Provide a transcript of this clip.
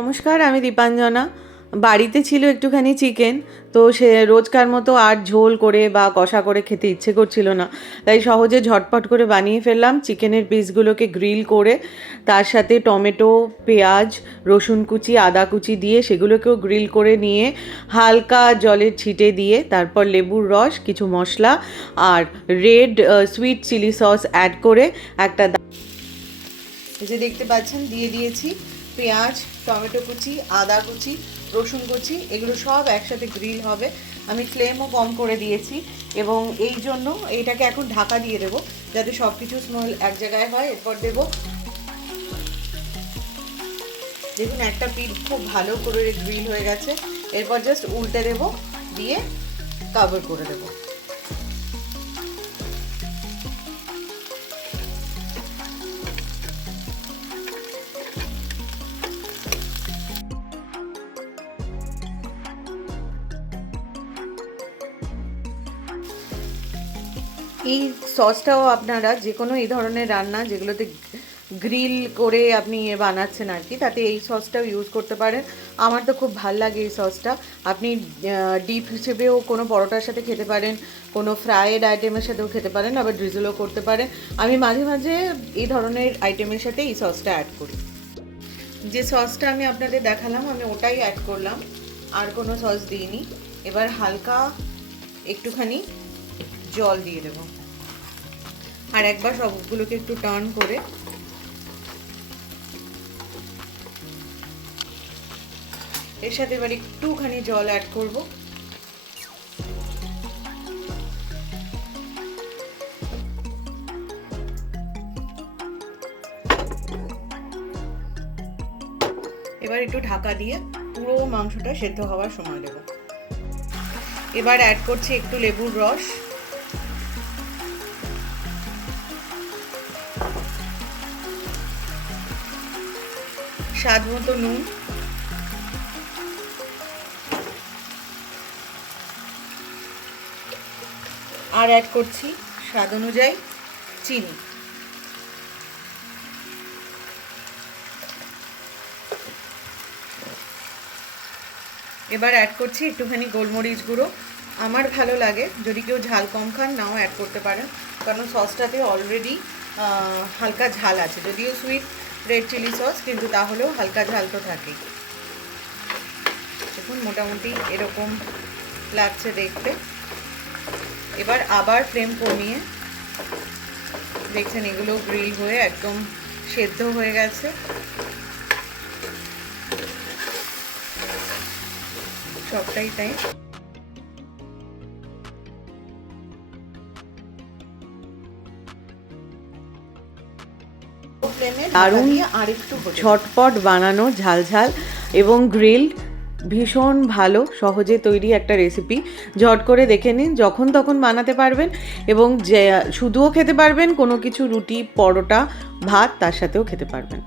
নমস্কার, আমি দীপাঞ্জনা। বাড়িতে ছিল একটুখানি চিকেন, তো সে রোজকার মতো আর ঝোল করে বা কষা করে খেতে ইচ্ছে করছিল না, তাই সহজে ঝটপট করে বানিয়ে ফেললাম। চিকেনের পিসগুলোকে গ্রিল করে তার সাথে টমেটো, পেঁয়াজ, রসুন কুচি, আদা কুচি দিয়ে সেগুলোকেও গ্রিল করে নিয়ে হালকা জলের ছিটে দিয়ে তারপর লেবুর রস, কিছু মশলা আর red sweet chilli sauce add করে একটা এই যে দেখতে পাচ্ছেন দিয়ে দিয়েছি পেঁয়াজ, টমেটো কুচি, আদা কুচি, রসুন কুচি, এগুলো সব একসাথে গ্রিল হবে। আমি ফ্লেমও কম করে দিয়েছি এবং এই জন্য এইটাকে এখন ঢাকা দিয়ে দেবো যাতে সব কিছু স্মেল এক জায়গায় হয়। এরপর দেবো, দেখুন একটা পিঠ খুব ভালো করে গ্রিল হয়ে গেছে। এরপর জাস্ট উল্টে দেবো, দিয়ে কভার করে দেবো। এই সসটাও আপনারা যে কোনো এই ধরনের রান্না যেগুলোতে গ্রিল করে আপনি বানাচ্ছেন আর কি, তাতে এই সসটাও ইউজ করতে পারেন। আমার তো খুব ভাল লাগে এই সসটা। আপনি ডিপ হিসেবেও কোনো পরোটার সাথে খেতে পারেন, কোনো ফ্রায়েড আইটেমের সাথেও খেতে পারেন, আবার ড্রিজলও করতে পারেন। আমি মাঝে মাঝে এই ধরনের আইটেমের সাথে এই সসটা অ্যাড করি। যে সসটা আমি আপনাদের দেখালাম আমি ওটাই অ্যাড করলাম, আর কোনো সস দিইনি। এবার হালকা একটুখানি জল দিয়ে দেব আর একবার সবগুলোকে একটু টার্ন করে এর সাথে এবার একটুখানি জল অ্যাড করব। এবার একটু ঢাকা দিয়ে পুরো মাংসটা সেদ্ধ হওয়ার সময় দেব। এবার অ্যাড করছি একটু লেবুর রস, স্বাদ মতো নুন, আর অ্যাড করছি স্বাদ অনুযায়ী চিনি। এবার অ্যাড করছি একটুখানি গোলমরিচ গুঁড়ো। আমার ভালো লাগে, যদি কেউ ঝাল কম খান নাও অ্যাড করতে পারেন, কারণ সসটাতে অলরেডি হালকা ঝাল আছে। যদিও সুইট রেড চিলি সস, কিন্তু তাহলেও হালকা ঝাল তো থাকেই। দেখুন মোটামুটি এরকম লাগছে দেখতে। এবার আবার ফ্লেম কমিয়ে দেখছেন এগুলো গ্রিল হয়ে একদম সেদ্ধ হয়ে গেছে। সবটাই তাই। দারুণ ঝটপট বানানো ঝালঝাল এবং গ্রিলড, ভীষণ ভালো সহজে তৈরি একটা রেসিপি। ঝট করে দেখে নিন, যখন তখন বানাতে পারবেন এবং যে শুধুও খেতে পারবেন, কোনো কিছু রুটি, পরোটা, ভাত তার সাথেও খেতে পারবেন।